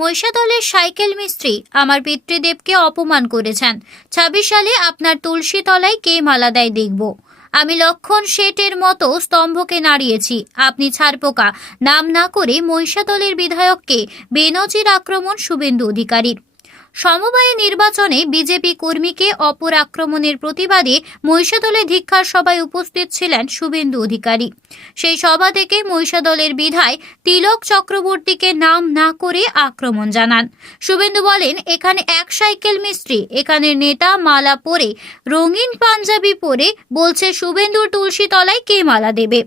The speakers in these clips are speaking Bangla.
মহিষাদলের সাইকেল মিস্ত্রি আমার পিতৃদেবকে অপমান করেছেন। ছাব্বিশ সালে আপনার তুলসী তলায় কে মালা দেয় দেখব। আমি লক্ষণ শেটের মতো স্তম্ভকে নাড়িয়েছি। আপনি ছাড়পোকা। নাম না করে মহিষাদলের বিধায়ককে বেনজির আক্রমণ শুভেন্দু অধিকারীর। সমবায় নির্বাচনে বিজেপি কর্মীকে অপর আক্রমণের প্রতিবাদে মহিষাদলে ধিক্ষার সভায় উপস্থিত ছিলেন শুভেন্দু অধিকারী। সেই সভা থেকে মহিষাদলের বিধায় তিলক চক্রবর্তীকে নাম না করে আক্রমণ জানান। শুভেন্দু বলেন, এখানে এক সাইকেল মিস্ত্রি এখানের নেতা মালা পরে, রঙিন পাঞ্জাবি পরে, বলছে শুভেন্দুর তুলসী তলায় কে মালা দেবে?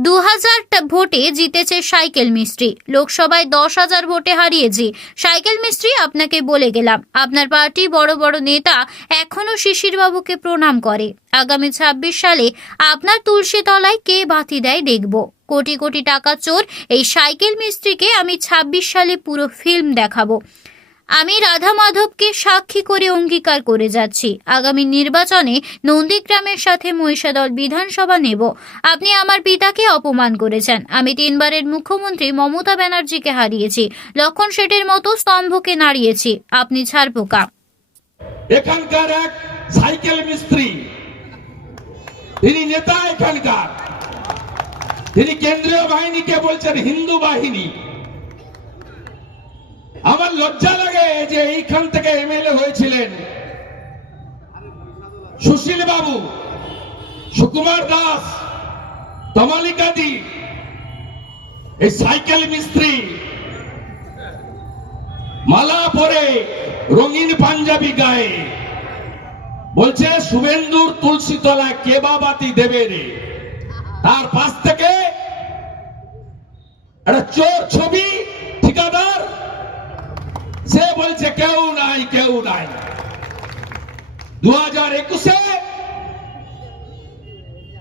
দু হাজার ভোটে জিতেছে সাইকেল মিস্ত্রি। লোকসভায় দশ হাজার ভোটে হারিয়েছি। সাইকেল মিস্ত্রি, আপনাকে বলে গেলাম, আপনার পার্টি বড় বড় নেতা এখনও শিশিরবাবুকে প্রণাম করে। আগামী ছাব্বিশ সালে আপনার তুলসী তলায় কে বাতি দেয় দেখব। কোটি কোটি টাকা চোর এই সাইকেল মিস্ত্রিকে আমি ছাব্বিশ সালে পুরো ফিল্ম দেখাবো। আমি রাধা মাধবকে সাক্ষী করে অঙ্গীকার করে যাচ্ছি। আগামী নির্বাচনে নন্দীগ্রামের সাথে মহিষাদল বিধানসভা নেব। আপনি আমার পিতাকে অপমান করেছেন। আমি তিনবারের মুখ্যমন্ত্রী মমতা ব্যানার্জিকে হারিয়েছি। লক্ষণ শেঠের মতো স্তম্ভকে নাড়িয়েছি। আপনি ছাড়পোকা। এখানকার এক সাইকেল মিস্ত্রি, তিনি নেতা এখানকার। তিনি কেন্দ্রীয় বাহিনীকে বলছেন হিন্দু বাহিনী। আমার লজ্জা লাগে যে এইখান থেকে এমএলএ হয়েছিলেন। সুশীল বাবু, সুকুমার দাস, তমালিকাদি, এই সাইকেল মিস্ত্রি, মালা পরে রঙিন পাঞ্জাবি গায়ে। বলছে শুভেন্দুর তুলসী তলায় কেবা বাতি দেবে রে? তার পাশ থেকে একটা চোর ছবি ঠিকাদার সে বলছে, কেউ নাই কেউ নাই। দু হাজার একুশে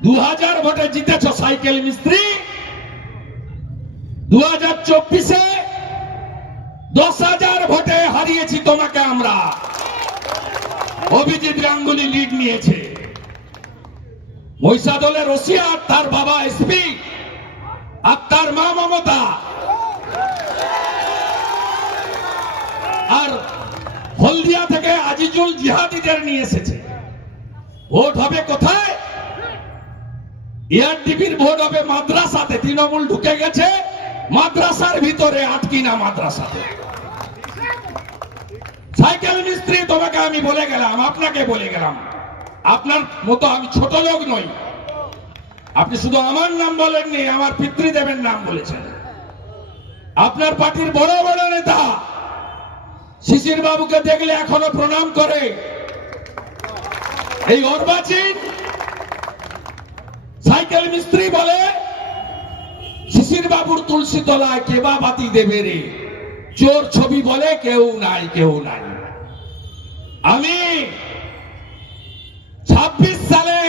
দু হাজার ভোটে জিতেছ, সাইকেল মিস্ত্রি। দু হাজার চব্বিশে দশ হাজার ভোটে হারিয়েছি তোমাকে আমরা। অভিজিৎ গাঙ্গুলি লিড নিয়েছে। মহিষাদলের রশিয়া তার বাবা এসপি। আর তার মা মমতা। আর হলদিয়া থেকে আজিজুল জিহাদিদের নিয়ে এসেছে। ভোট হবে কোথায়? এআরডিপির ভোট হবে মাদ্রাসাতে। তৃণমূল ঢুকে গেছে মাদ্রাসার ভিতরে, আটকিনা মাদ্রাসাতে। সাইকেল মিস্ত্রি, তোমাকে আমি বলে গেলাম, আপনাকে বলে গেলাম। আপনার মতো আমি ছোট লোক নই। আপনি শুধু আমার নাম বলেননি, আমার পিতৃদেবের নাম বলেছেন। আপনার পার্টির বড় বড় নেতা শিশির বাবুকে দেখলে এখনও প্রণাম করে। এই অর্বাচীন সাইকেল মিস্ত্রি বলে, শিশির বাবুর তুলসী তলায় কেবা বাতি দেবে রে? চোর ছবি বলে কেউ নাই কেউ নাই। আমি ছাব্বিশ সালে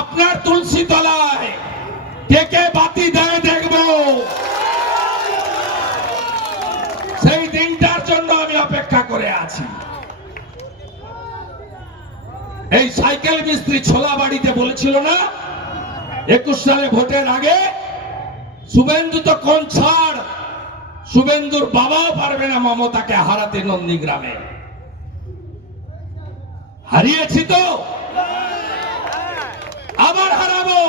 আপনার তুলসী তলায় কে কে বাতি দেয় দেখব সেই দিনটার জন্য আমি অপেক্ষা করে আছি। এই সাইকেল মিস্ত্রি ছোলা বাড়িতে বলেছিল না, একুশ সালে ভোটের আগে শুভেন্দু তো কোন ছাড়, শুভেন্দুর বাবাও পারবে না মমতাকে হারাতে নন্দীগ্রামে। হারিয়েছি তো, আবার হারাবো।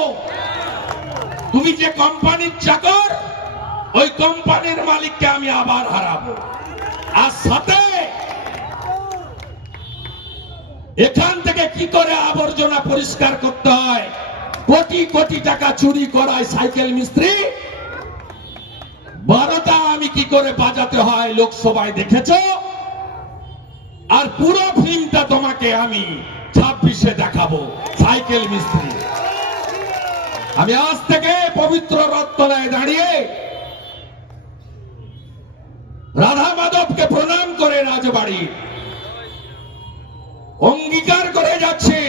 তুমি যে কোম্পানির চাকর, ওই কোম্পানির মালিককে আমি আবার হারাবো। আর সাথে এখান থেকে কি করে আবর্জনা পরিষ্কার করতে হয়? কোটি কোটি টাকা চুরি করায় সাইকেল মিস্ত্রি। বারোটা আমি কি করে বাজাতে হয় লোকসভায় দেখেছ? আর পুরো ফিল্মটা তোমাকে আমি ছাব্বিশে দেখাবো, সাইকেল মিস্ত্রি। আমি আজ থেকে পবিত্র রত্তলায় দাঁড়িয়ে রাধা মাধবকে প্রণাম করে রাজবাড়ি। অঙ্গীকার করে যাচ্ছে।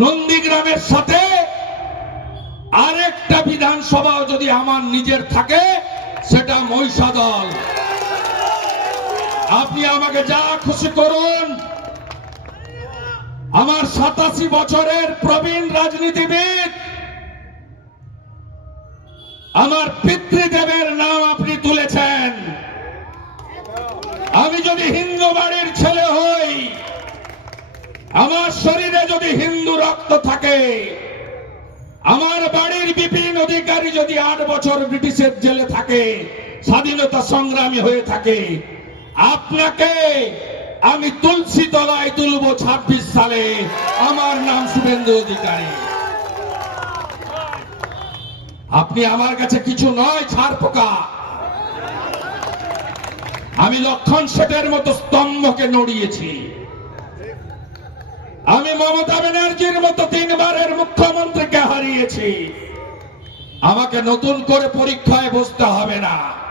নন্দীগ্রামের সাথে আরেকটা বিধানসভা যদি আমার নিজের থাকে, সেটা মহিষাদল। আপনি আমাকে যা খুশি করুন, আমার সাতাশি বছরের প্রবীণ রাজনীতিবিদ, আমার পিতৃদেবের নাম আপনি তুলেছেন। আমি যদি হিন্দু বাড়ির ছেলে হই আমার শরীরে যদি হিন্দু রক্ত থাকে, আমার বাড়ির বিপিন অধিকারী যদি আট বছর ব্রিটিশের জেলে থাকে, স্বাধীনতা সংগ্রামী হয়ে থাকে, আপনাকে আমি তুলসী তলায় তুলব ছাব্বিশ সালে। আমার নাম শুভেন্দু অধিকারী। আপনি আমার কাছে কিছু নয়, ছাড় পোকা। আমি লক্ষণ শেঠের মতো স্তম্ভকে নড়িয়েছি। আমি মমতা ব্যানার্জির মতো তিনবারের মুখ্যমন্ত্রীকে হারিয়েছি। আমাকে নতুন করে পরীক্ষায় বসতে হবে না।